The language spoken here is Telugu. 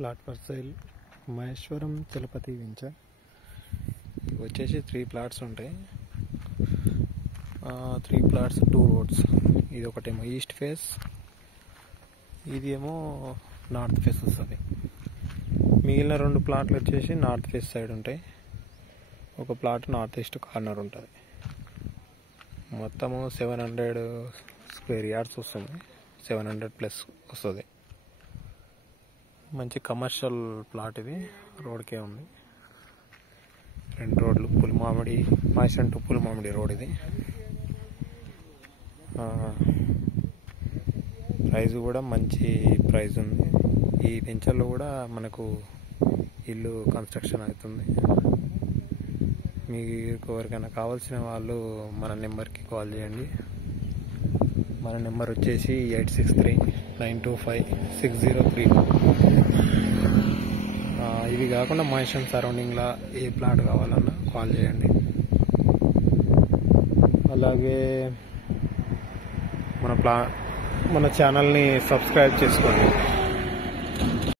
Plot for sale Maheshwaram Chalapathi venture. ఇవి వచ్చేసి 3 ప్లాట్స్ ఉంటాయి. 3 ప్లాట్స్ 2 రోడ్స్. ఇది ఒకటేమో ఈస్ట్ ఫేస్, ఇది ఏమో నార్త్ ఫేస్ వస్తుంది. మిగిలిన 2 ప్లాట్లు వచ్చేసి నార్త్ ఫేస్ సైడ్ ఉంటాయి. ఒక ప్లాట్ నార్త్ ఈస్ట్ కార్నర్ ఉంటుంది. మొత్తము 700 స్క్వేర్ యార్డ్స్ వస్తుంది. 700 ప్లస్ వస్తుంది. మంచి కమర్షియల్ ప్లాట్ ఇది. రోడ్కే ఉంది. 2 రోడ్లు, Pulimamidi my son to Pulimamidi road ఇది. ప్రైస్ కూడా మంచి ప్రైస్ ఉంది. ఈ వెంచర్లో కూడా మనకు ఇల్లు కన్స్ట్రక్షన్ అవుతుంది. మీకు ఎవరికైనా కావాల్సిన వాళ్ళు మన నెంబర్కి కాల్ చేయండి. మన నెంబర్ వచ్చేసి 8639256031. ఇవి కాకుండా మహేశ్వరం సరౌండింగ్లో ఏ ప్లాట్ కావాలన్నా కాల్ చేయండి. అలాగే మన ఛానల్ని సబ్స్క్రైబ్ చేసుకోండి.